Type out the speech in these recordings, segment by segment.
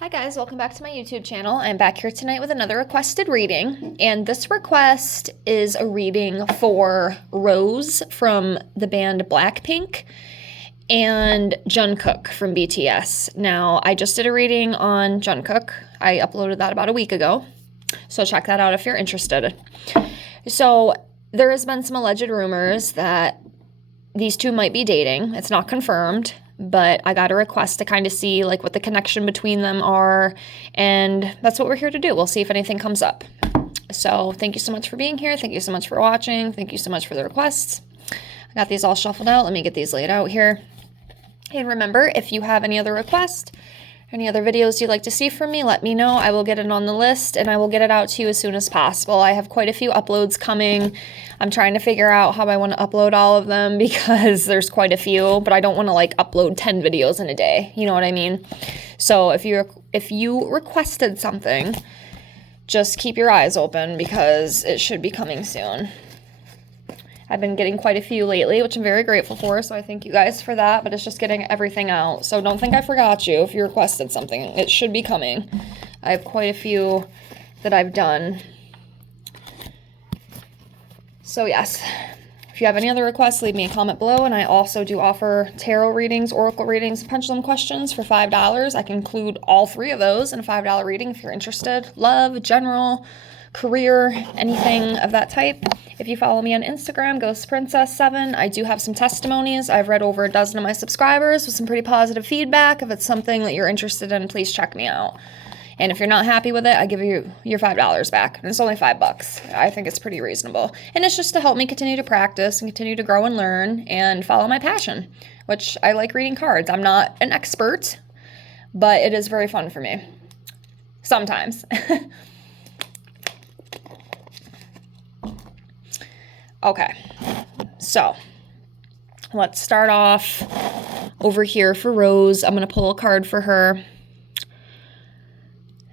Hi guys, welcome back to my YouTube channel. I'm back here tonight with another requested reading, and this request is a reading for Rose from the band BLACKPINK and Jungkook from BTS. Now, I just did a reading on Jungkook. I uploaded that about a week ago, so check that out if you're interested. So, there has been some alleged rumors that these two might be dating. It's not confirmed, but I got a request to kind of see like what the connection between them are, and that's what we're here to do. We'll see if anything comes up. So thank you so much for being here. Thank you so much for watching. Thank you so much for the requests. I got these all shuffled out. Let me get these laid out here. And remember, if you have any other requests, any other videos you'd like to see from me, let me know. I will get it on the list and I will get it out to you as soon as possible. I have quite a few uploads coming. I'm trying to figure out how I want to upload all of them because there's quite a few, but I don't want to like upload 10 videos in a day. You know what I mean? So if you requested something, just keep your eyes open because it should be coming soon. I've been getting quite a few lately, which I'm very grateful for, so I thank you guys for that, but it's just getting everything out. So don't think I forgot you if you requested something. It should be coming. I have quite a few that I've done. So yes, if you have any other requests, leave me a comment below, and I also do offer tarot readings, oracle readings, and pendulum questions for $5. I can include all three of those in a $5 reading if you're interested. Love, general, career, anything of that type. If you follow me on Instagram, GhostPrincess7, I do have some testimonies. I've read over a dozen of my subscribers with some pretty positive feedback. If it's something that you're interested in, please check me out. And if you're not happy with it, I give you your $5 back. And it's only $5. I think it's pretty reasonable. And it's just to help me continue to practice and continue to grow and learn and follow my passion, which I like reading cards. I'm not an expert, but it is very fun for me. Sometimes. Okay, so let's start off over here for Rose. I'm going to pull a card for her,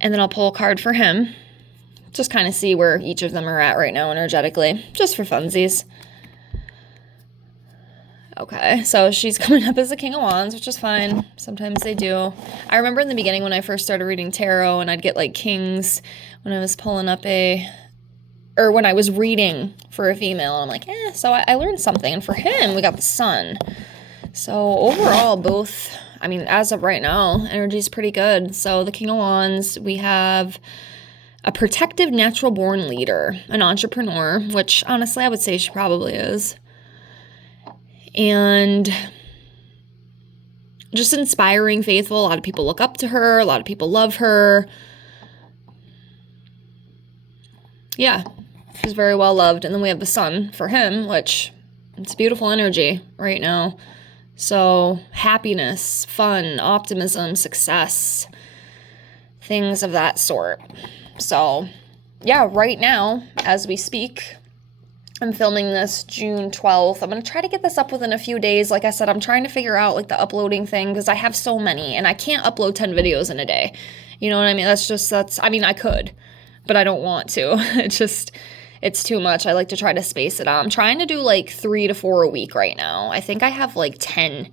and then I'll pull a card for him. Just kind of see where each of them are at right now energetically, just for funsies. Okay, so she's coming up as the King of Wands, which is fine. Sometimes they do. I remember in the beginning when I first started reading tarot, and I'd get like kings when I was pulling up or when I was reading for a female, I'm like, so I learned something. And for him, we got the Sun. So overall, both, I mean, as of right now, energy's pretty good. So the King of Wands, we have a protective, natural-born leader, an entrepreneur, which honestly, I would say she probably is. And just inspiring, faithful. A lot of people look up to her. A lot of people love her. Yeah. She's very well loved. And then we have the Sun for him, which it's beautiful energy right now. So happiness, fun, optimism, success, things of that sort. So yeah, right now, as we speak, I'm filming this June 12th. I'm going to try to get this up within a few days. Like I said, I'm trying to figure out like the uploading thing because I have so many and I can't upload 10 videos in a day. You know what I mean? I mean, I could, but I don't want to. It's too much. I like to try to space it out. I'm trying to do like 3 to 4 a week right now. I think I have like 10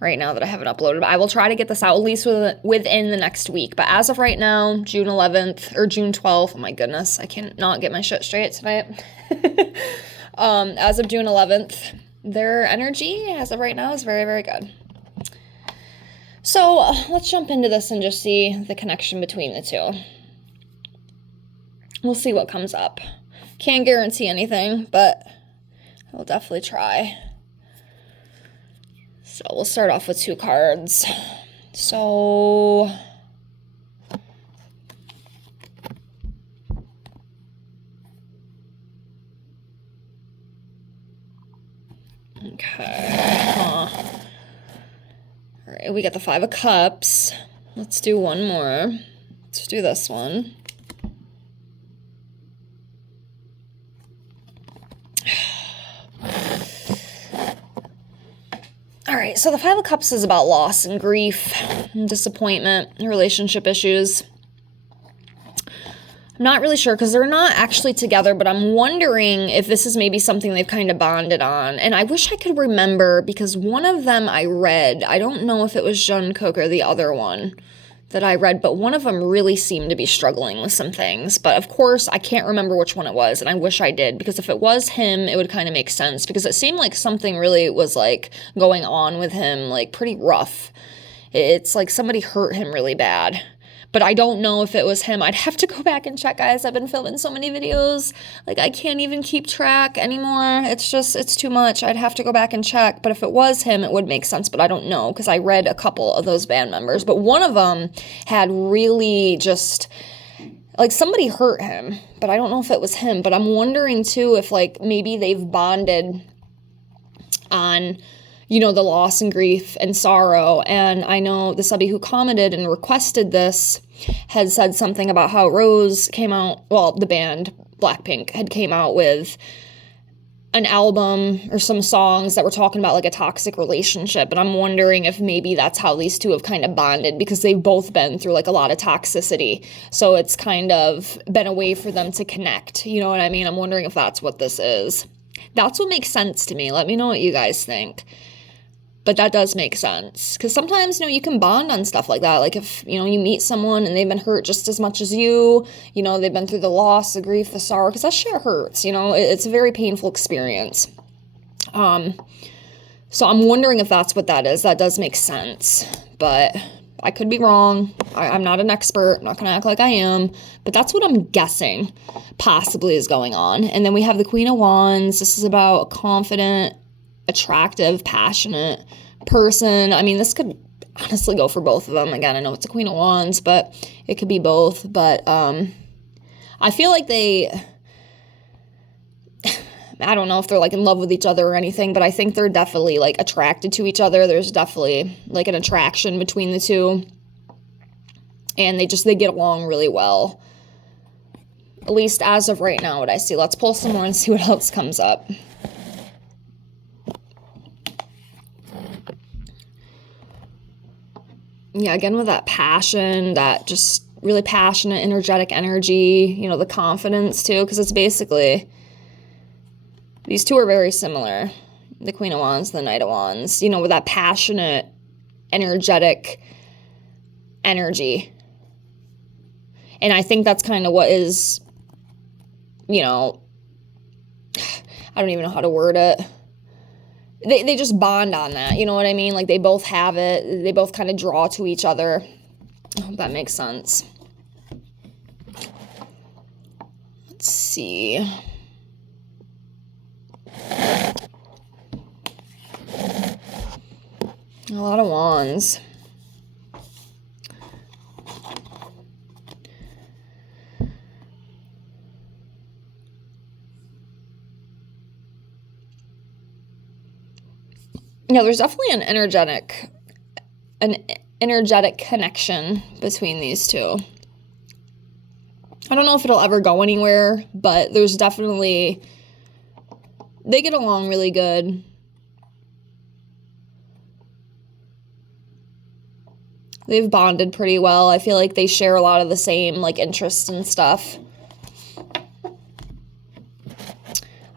right now that I haven't uploaded. But I will try to get this out at least within the next week. But as of right now, June 11th or June 12th, oh my goodness, I cannot get my shit straight tonight. As of June 11th, their energy as of right now is very, very good. So let's jump into this and just see the connection between the two. We'll see what comes up. Can't guarantee anything, but I will definitely try. So we'll start off with 2 cards. So okay. All right, we got the 5 of Cups. Let's do one more. Let's do this one. All right, so the 5 of Cups is about loss and grief and disappointment, relationship issues. I'm not really sure because they're not actually together, but I'm wondering if this is maybe something they've kind of bonded on. And I wish I could remember because one of them I read, I don't know if it was Jungkook or the other one. that I read, but one of them really seemed to be struggling with some things. But of course, I can't remember which one it was, and I wish I did, because if it was him, it would kind of make sense, because it seemed like something really was like going on with him, like pretty rough. It's like somebody hurt him really bad. But I don't know if it was him. I'd have to go back and check, guys. I've been filming so many videos. Like, I can't even keep track anymore. It's too much. I'd have to go back and check. But if it was him, it would make sense. But I don't know, because I read a couple of those band members. But one of them had really just, like, somebody hurt him. But I don't know if it was him. But I'm wondering, too, if, like, maybe they've bonded on, you know, the loss and grief and sorrow. And I know the subby who commented and requested this had said something about how Rose came out, well, the band BLACKPINK had came out with an album or some songs that were talking about like a toxic relationship. And I'm wondering if maybe that's how these two have kind of bonded, because they've both been through like a lot of toxicity. So it's kind of been a way for them to connect. You know what I mean? I'm wondering if that's what this is. That's what makes sense to me. Let me know what you guys think. But that does make sense, because sometimes, you know, you can bond on stuff like that. Like if, you know, you meet someone and they've been hurt just as much as you know, they've been through the loss, the grief, the sorrow, because that shit hurts, you know, it's a very painful experience. So I'm wondering if that's what that is. That does make sense, but I could be wrong. I'm not an expert. I'm not going to act like I am, but that's what I'm guessing possibly is going on. And then we have the Queen of Wands. This is about a confident, attractive, passionate person. I mean, this could honestly go for both of them. Again, I know it's a Queen of Wands, but it could be both. But I feel like I don't know if they're like in love with each other or anything, but I think they're definitely like attracted to each other. There's definitely like an attraction between the two. And they get along really well. At least as of right now, what I see. Let's pull some more and see what else comes up. Yeah, again, with that passion, that just really passionate, energetic energy, you know, the confidence too, because it's basically, these two are very similar. The Queen of Wands, the Knight of Wands, you know, with that passionate, energetic energy. And I think that's kind of what is, you know, I don't even know how to word it. They just bond on that, you know what I mean? Like, they both have it. They both kind of draw to each other. I hope that makes sense. Let's see. A lot of wands. Yeah, there's definitely an energetic connection between these two. I don't know if it'll ever go anywhere, but there's definitely, they get along really good. They've bonded pretty well. I feel like they share a lot of the same, like, interests and stuff.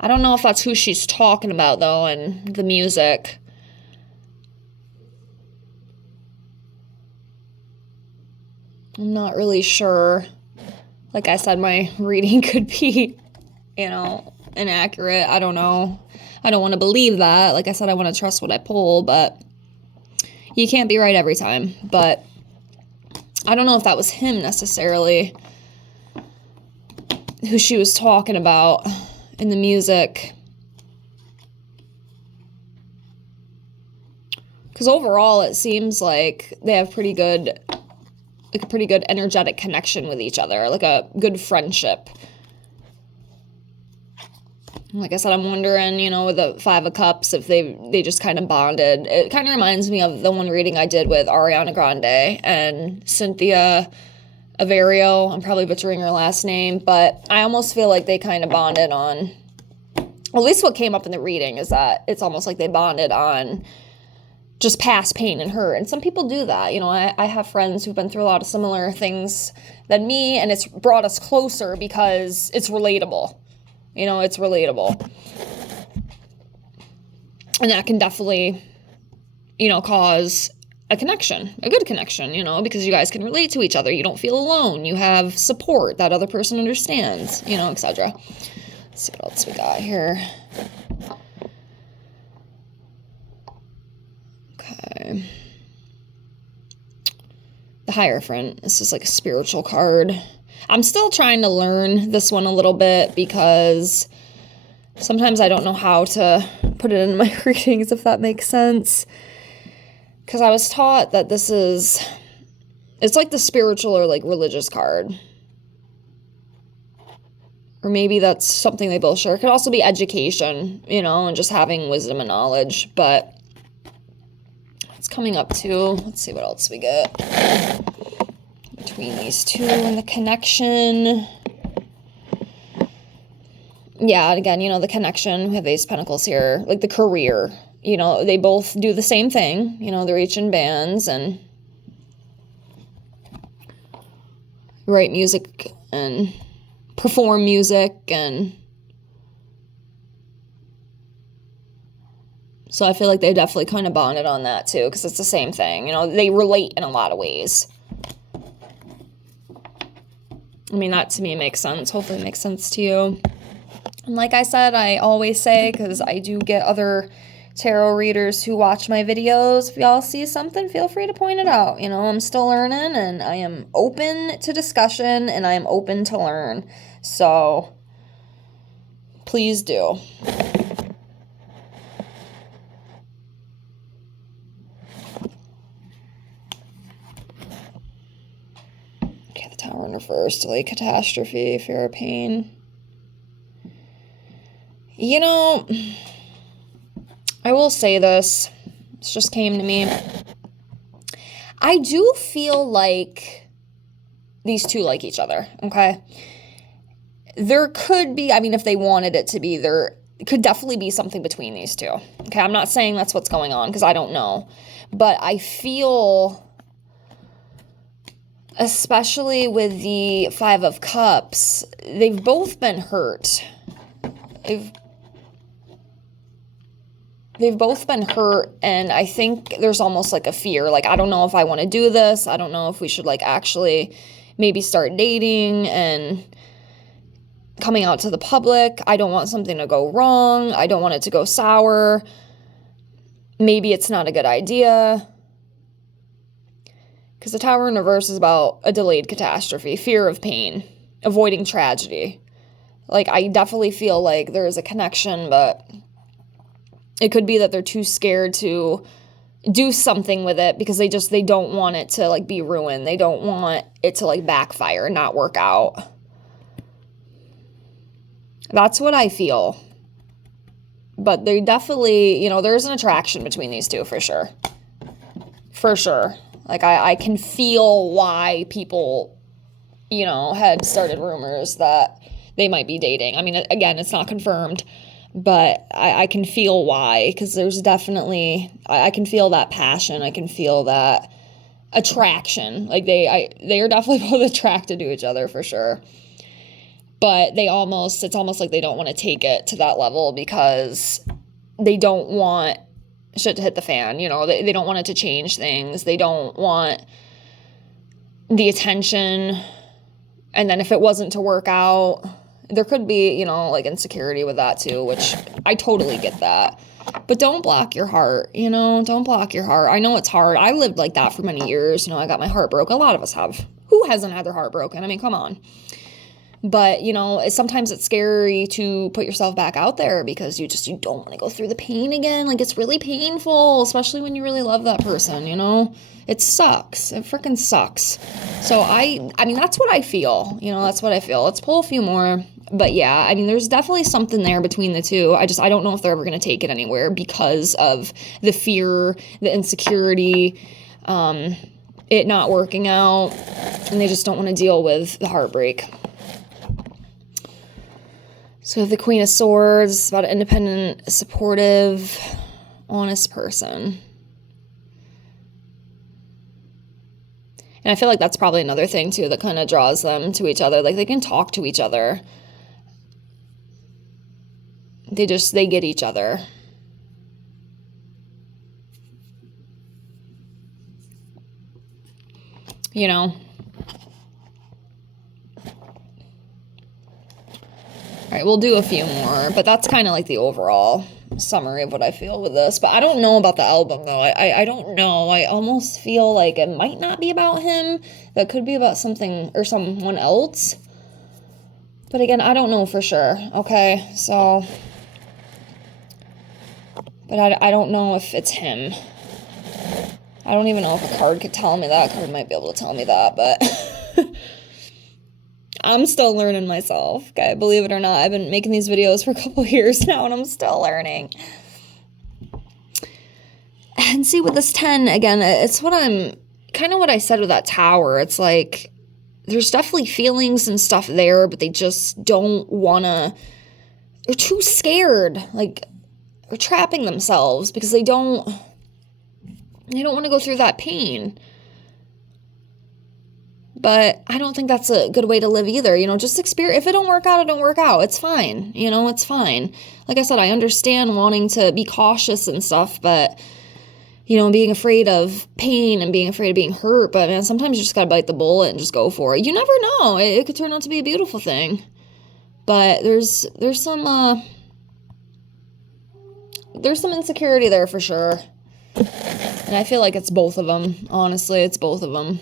I don't know if that's who she's talking about, though, in the music. I'm not really sure. Like I said, my reading could be, you know, inaccurate. I don't know. I don't want to believe that. Like I said, I want to trust what I pull, but you can't be right every time. But I don't know if that was him necessarily, who she was talking about in the music. Because overall, it seems like they have pretty good, like a pretty good energetic connection with each other, like a good friendship. Like I said, I'm wondering, you know, with the Five of Cups, if they just kind of bonded. It kind of reminds me of the one reading I did with Ariana Grande and Cynthia Averio. I'm probably butchering her last name, but I almost feel like they kind of bonded on, at least what came up in the reading is that it's almost like they bonded on just past pain and hurt. And some people do that. You know, I have friends who've been through a lot of similar things than me, and it's brought us closer because it's relatable. You know, it's relatable. And that can definitely, you know, cause a connection, a good connection, you know, because you guys can relate to each other. You don't feel alone. You have support that other person understands, you know, etc. Let's see what else we got here. Okay. The Hierophant. This is like a spiritual card. I'm still trying to learn this one a little bit because sometimes I don't know how to put it in my readings, if that makes sense. Because I was taught that it's like the spiritual or like religious card. Or maybe that's something they both share. It could also be education, you know, and just having wisdom and knowledge. But it's coming up too. Let's see what else we get between these two and the connection. Yeah, and again, you know, the connection. We have Ace of Pentacles here. Like the career. You know, they both do the same thing. You know, they're each in bands and write music and perform music. And so I feel like they definitely kind of bonded on that too, because it's the same thing. You know, they relate in a lot of ways. I mean, that to me makes sense. Hopefully it makes sense to you. And like I said, I always say, because I do get other tarot readers who watch my videos, if y'all see something, feel free to point it out. You know, I'm still learning and I am open to discussion and I am open to learn. So please do. Okay, the Tower in reverse, delay, catastrophe, fear of pain. You know, I will say this just came to me. I do feel like these two like each other, okay? There could be, I mean, if they wanted it to be, there could definitely be something between these two, okay? I'm not saying that's what's going on because I don't know. But I feel, especially with the Five of Cups, they've both been hurt. They've both been hurt, and I think there's almost like a fear. Like, I don't know if I want to do this. I don't know if we should, like, actually maybe start dating and coming out to the public. I don't want something to go wrong. I don't want it to go sour. Maybe it's not a good idea. Because the Tower in reverse is about a delayed catastrophe, fear of pain, avoiding tragedy. Like, I definitely feel like there's a connection, but it could be that they're too scared to do something with it because they don't want it to, like, be ruined. They don't want it to, like, backfire and not work out. That's what I feel. But they definitely, you know, there's an attraction between these two for sure. For sure. Like, I can feel why people, you know, had started rumors that they might be dating. I mean, again, it's not confirmed. But I can feel why, because there's definitely, I can feel that passion. I can feel that attraction. Like, they are definitely both attracted to each other for sure. But it's almost like they don't want to take it to that level because they don't want shit to hit the fan. You know, they don't want it to change things. They don't want the attention. And then if it wasn't to work out, there could be, you know, like insecurity with that too, which I totally get that. But don't block your heart, you know, don't block your heart. I know it's hard. I lived like that for many years. You know, I got my heart broken. A lot of us have. Who hasn't had their heart broken? I mean, come on. But, you know, sometimes it's scary to put yourself back out there because you don't want to go through the pain again. Like, it's really painful, especially when you really love that person, you know? It sucks. It freaking sucks. So I mean, that's what I feel. You know, that's what I feel. Let's pull a few more. But yeah, I mean, there's definitely something there between the two. I don't know if they're ever going to take it anywhere because of the fear, the insecurity, it not working out, and they just don't want to deal with the heartbreak. So the Queen of Swords, about an independent, supportive, honest person. And I feel like that's probably another thing, too, that kind of draws them to each other. Like, they can talk to each other. They get each other. you know. All right, we'll do a few more, but that's kind of like the overall summary of what I feel with this. But I don't know about the album, though. I don't know. I almost feel like it might not be about him. That could be about something or someone else. But again, I don't know for sure, okay? So, but I don't know if it's him. I don't even know if a card could tell me that. A card might be able to tell me that, but I'm still learning myself, okay? Believe it or not, I've been making these videos for a couple years now, and I'm still learning. And see, with this 10, again, it's what I'm, kind of what I said with that tower. It's like, there's definitely feelings and stuff there, but they just don't want to, they're too scared, like, they're trapping themselves because they don't want to go through that pain. But I don't think that's a good way to live either. You know, just experience. If it don't work out, it don't work out. It's fine. You know, it's fine. Like I said, I understand wanting to be cautious and stuff, but, you know, being afraid of pain and being afraid of being hurt. But, man, sometimes you just got to bite the bullet and just go for it. You never know. It could turn out to be a beautiful thing. But there's some insecurity there for sure. And I feel like it's both of them. Honestly, it's both of them.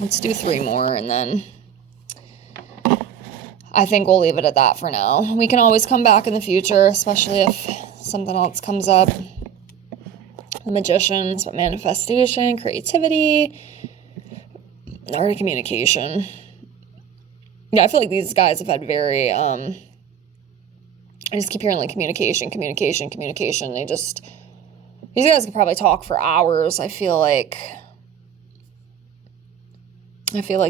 Let's do 3 more, and then I think we'll leave it at that for now. We can always come back in the future, especially if something else comes up. The Magicians, but manifestation, creativity, art of communication. Yeah, I feel like these guys have had very, I just keep hearing, like, communication. These guys could probably talk for hours, I feel like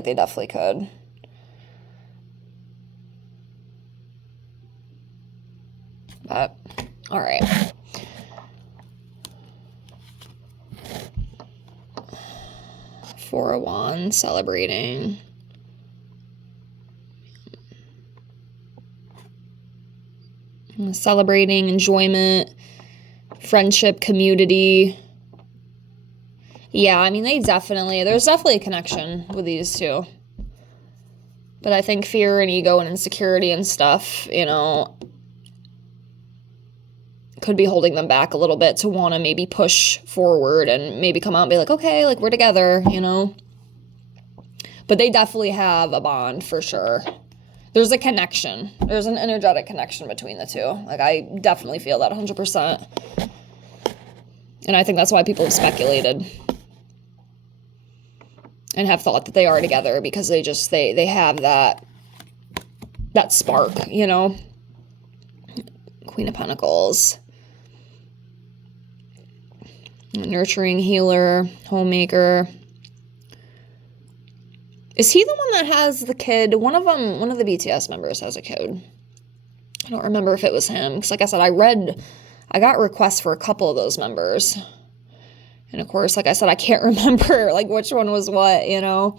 they definitely could. But, all right. Four of Wands, celebrating. Celebrating, enjoyment, friendship, community. Yeah, I mean, there's definitely a connection with these two. But I think fear and ego and insecurity and stuff, you know, could be holding them back a little bit to want to maybe push forward and maybe come out and be like, okay, like, we're together, you know. But they definitely have a bond for sure. There's a connection. There's an energetic connection between the two. Like, I definitely feel that 100%. And I think that's why people have speculated and have thought that they are together, because they have that spark, you know. Queen of Pentacles. Nurturing, healer, homemaker. Is he the one that has the kid? One of the BTS members has a kid. I don't remember if it was him, because like I said, I got requests for a couple of those members. And of course, like I said, I can't remember like which one was what, you know.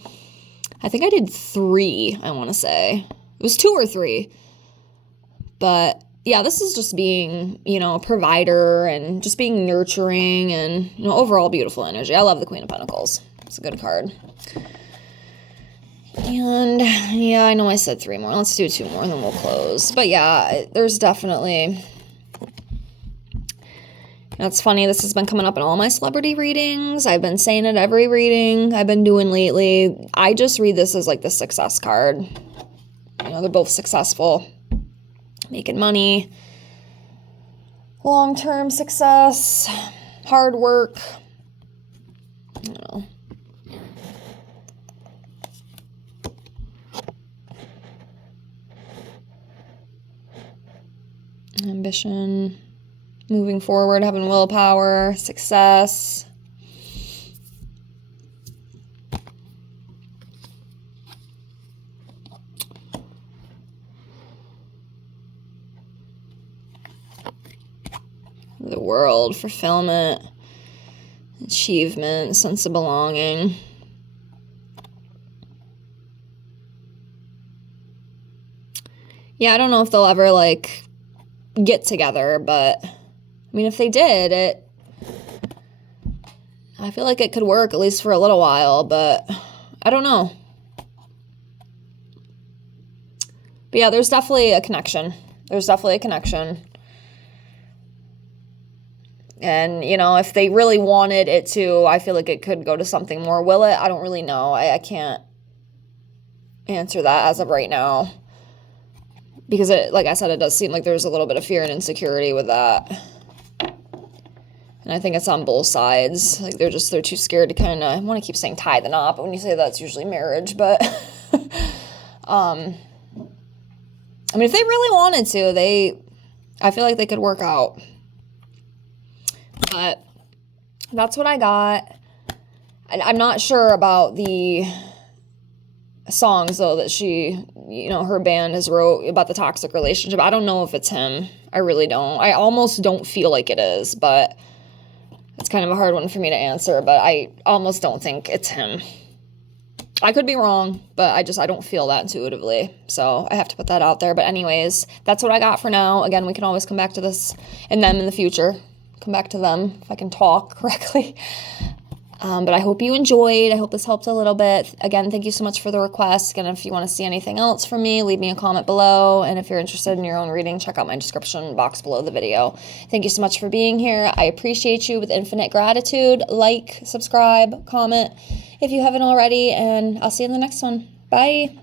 I think I did 3, I want to say. It was 2 or 3. But yeah, this is just being, you know, a provider and just being nurturing and, you know, overall beautiful energy. I love the Queen of Pentacles. It's a good card. And yeah, I know I said 3 more. Let's do 2 more and then we'll close. But yeah, there's definitely... That's funny, this has been coming up in all my celebrity readings. I've been saying it every reading I've been doing lately. I just read this as like the success card. You know, they're both successful. Making money. Long-term success. Hard work. You know. Ambition. Moving forward, having willpower, success. The world, fulfillment, achievement, sense of belonging. Yeah, I don't know if they'll ever, like, get together, but... I mean, if they did, I feel like it could work, at least for a little while, but I don't know. But yeah, there's definitely a connection. There's definitely a connection. And, you know, if they really wanted it to, I feel like it could go to something more. Will it? I don't really know. I can't answer that as of right now. Because, like I said, it does seem like there's a little bit of fear and insecurity with that. And I think it's on both sides. Like, they're too scared to kind of, I want to keep saying tie the knot, but when you say that, it's usually marriage. But, I mean, if they really wanted to, I feel like they could work out. But that's what I got. I'm not sure about the songs, though, that she, you know, her band has wrote about the toxic relationship. I don't know if it's him. I really don't. I almost don't feel like it is, but it's kind of a hard one for me to answer, but I almost don't think it's him. I could be wrong, but I don't feel that intuitively. So I have to put that out there. But anyways, that's what I got for now. Again, we can always come back to this and them in the future. Come back to them if I can talk correctly. But I hope you enjoyed. I hope this helped a little bit. Again, thank you so much for the request. And if you want to see anything else from me, leave me a comment below. And if you're interested in your own reading, check out my description box below the video. Thank you so much for being here. I appreciate you with infinite gratitude. Like, subscribe, comment if you haven't already. And I'll see you in the next one. Bye.